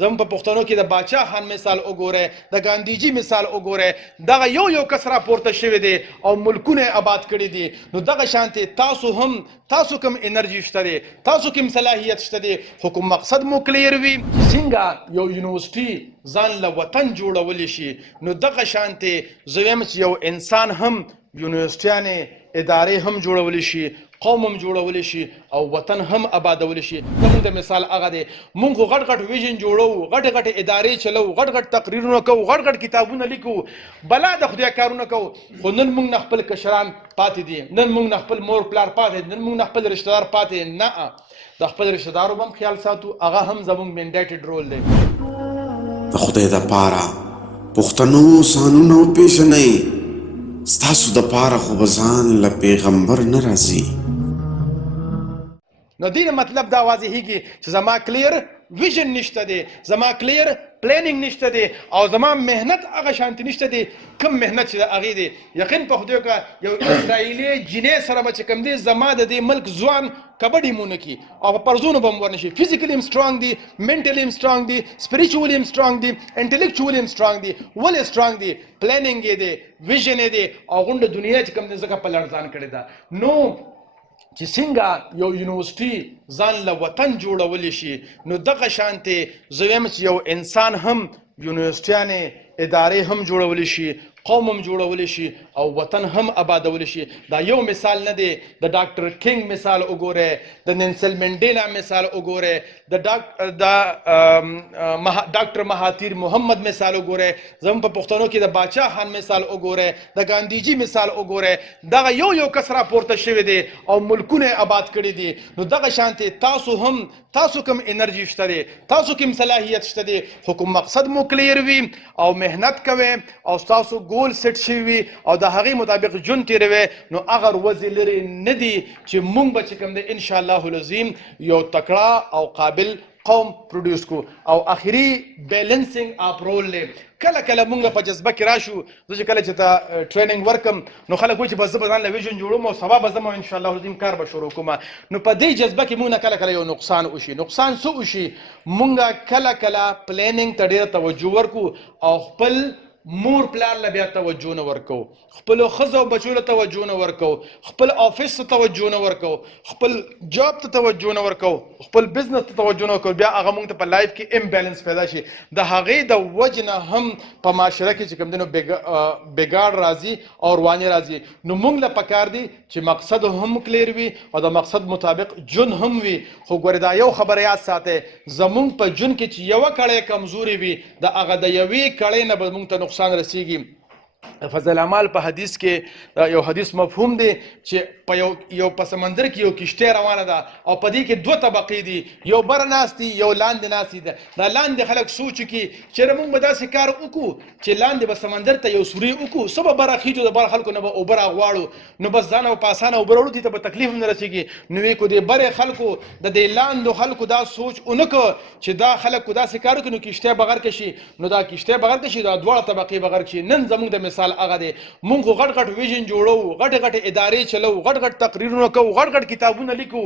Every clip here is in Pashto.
زموږ په پښتنو کې د باچا خان مثال وګورئ، د ګاندیجي مثال وګورئ، دغه یو کس راپورته شوی دی او ملکونه آباد کړي دي. نو دغه شانتې تاسو کوم انرژي شته دی، تاسو کوم صلاحیت شته دی، خو کوم مقصد مو کلیر وي. څنګه یو یونیورسټي ځان له وطن جوړولی شي، نو دغه شانتې زه وایم چې یو انسان هم یونیورسټیانې ادارې هم جوړولی شي، قوم هم جوړولی شي او وطن هم آبادولی شي. زموږ د مثال هغه دی، موږ خو غټ ویژن جوړو، غټې ادارې چلو، غټ تقریرونه کوو، غټ کتابونه لیکو، بلا د خدای کارونه کوو. خو نن موږ نه خپل کشران پاتې دي، نن موږ نه خپل مور پلار پاتې دي، نن موږ نه خپل رشته دار پاتې نه. د خپل رشته دارو هم خیال ساتو، هغه هم زموږ منډیټډ رول دی. د خدای دپاره پښتنو سانونه وپېژنئ، ستاسو دپاره خو به ځان له پیغمبر نه راځي. نو دې مطلب دا واضحېږي چې زما کلیر ویژن نشته دی، زما کلیر پلانینګ نشته دی او زما مهنت هغه شانتې نشته دی کوم مهنت چې د هغې دی. یقین په خدای وکړه یو اسرائیلي جینۍ سره به چې کوم دی زما د دې ملک ځوان کبډي مو نه کي او په پرزونو به م ورنشي. فزیکلی هم سټرانګ دي، منټلی هم سټرانګ دي، سپریچولی هم سټرانګ دي، انټلیکچولی هم سټرانګ دي. ولې سټرانګ دي؟ پلانینګ یې دی، ویژن یې دی او غونډه دنیا چې کوم دی ځکه په لړزان کړې ده. نو چې څنګه یو یونیورسټي ځان له وطن جوړولی شي، نو دغه شانتې زه وایم چې یو انسان هم یونیورسټیانې ادارې هم جوړولی شي، قوم هم جوړولی شي او وطن هم آبادولی شي. دا یو مثال نه دی. د ډاکټر کینګ مثال وګورئ، د نیلسن منډیلا مثال وګورئ، د ډاکټر مهاتیر محمد مثال وګورئ، زموږ په پښتنو کې د باچا خان مثال وګورئ، د ګاندیجي مثال وګورئ. دغه یو کس راپورته شوی دی او ملکونه آباد کړي دي. نو دغه شانتې تاسو کوم انرژي شته دی، تاسو کوم صلاحیت شته دی، خو کوم مقصد مو کلیر وي او مهنت کوئ او ستاسو ګول سیټ شوي وي او د هغې مطابق ژوند تېروئ، نو هغه ورځې لرې نه دي چې موږ به چې کوم دی انشاءالله العظیم یو تکړه او قابل قوم پروډیوس کو. او آخري بیلنسنګ اپ رول دی. کله مونږ په جذبه کې راشو، زه چې کله چې ته ټریننګ ورکم نو خلک وایي چې بس زه به ځان له ویژن جوړوم او سبا به ځم او انشاءالله العظیم کار به شروع کوم. نو په دې جذبه کې مونږ نه کله یو نقصان وشي. نقصان څه وشي؟ مونږ کله پلانینګ ته ډېره توجه ورکو او خپل مور پلار له بیا توجه نه ورکو، خپلو ښځو او بچو له توجه نه ورکو، خپل آفس ته توجه نه ورکو، خپل جاب ته توجه نه ورکو، خپل بزنس ته توجه نه ورکو. بیا هغه موږ ته په لایف کې امبیلنس پیدا شي. د هغې د وجې نه هم په معاشره کې چې کوم دی نو بګاړ راځي او رواني راځي. نو موږ له پکار دی چې مقصد هم کلیر وي او د مقصد مطابق ژوند هم وي. خو ګورې دا یو خبره یاد ساتئ، زموږ په ژوند کې چې یوه کړۍ کمزوري وي، د هغه د یوې کړۍ نه به موږ ته نقصان رسیږي. فضل اعمال په حدیث کې یو حدیث مفهوم دی چې په یو په سمندر کې یو کشتۍ روانه ده او په دې کې دوه طبقې دي، یو بره ناست دي، یو لاندې ناست دي. دا لاندې خلک سوچ وکړي چېرې موږ به داسې کار وکړو چې لاندې به سمندر ته یو سوري وکړو، څه به بره خیجو، د بره خلکو نه به اوبه راغواړو، نو بس ځان او په اسانه اوبه راوړو، دې ته به تکلیف هم نه رسېږي. نو ویې کو دې برې خلکو د دې لاندو خلکو دا سوچ ونه کړه چې دا خلک کو داسې کار وکړي نو کشتۍ به غرقه شي. نو دا کشتۍ به غرقه شي، دا دواړه طبقې به غرق شي. نن زموږ د مثال هغه دی، مونږ خو غټ ویژن جوړو، غټ ادارې چلو، غټ تقریرونه کوو، غټ کتابونه لیکو،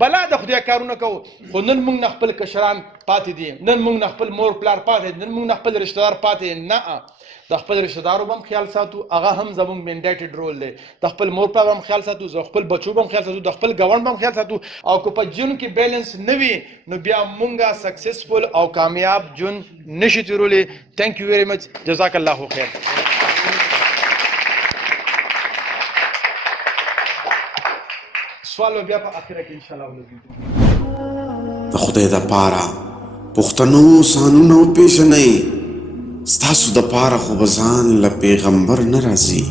بلا د خدای کارونه کوو. خو نن مونږ نه خپل کشران پاتې دي، نن مونږ نه خپل مور پلار پاتې دي، نن مونږ نه خپل رشته دار پاتې نه. د خپل رشته دارو به هم خیال ساتو، هغه هم زموږ منډیټډ رول دی. د خپل مور پلار هم خیال ساتو، د خپل بچو به هم خیال ساتو، د خپل ګاونډ به هم خیال ساتو. او که په ژوند کې بیلنس نه وي نو بیا مونږه سکسسفل او کامیاب ژوند نشي تېرولی. تھینک یو ویری مچ، جزاک الله خیر. سوال بیا په اخره کې انشاءالله ولګي. د خدای دپاره پښتنو سانونه وپېژنئ، ستاسو دپاره خو به ځان له پیغمبر نه راځي.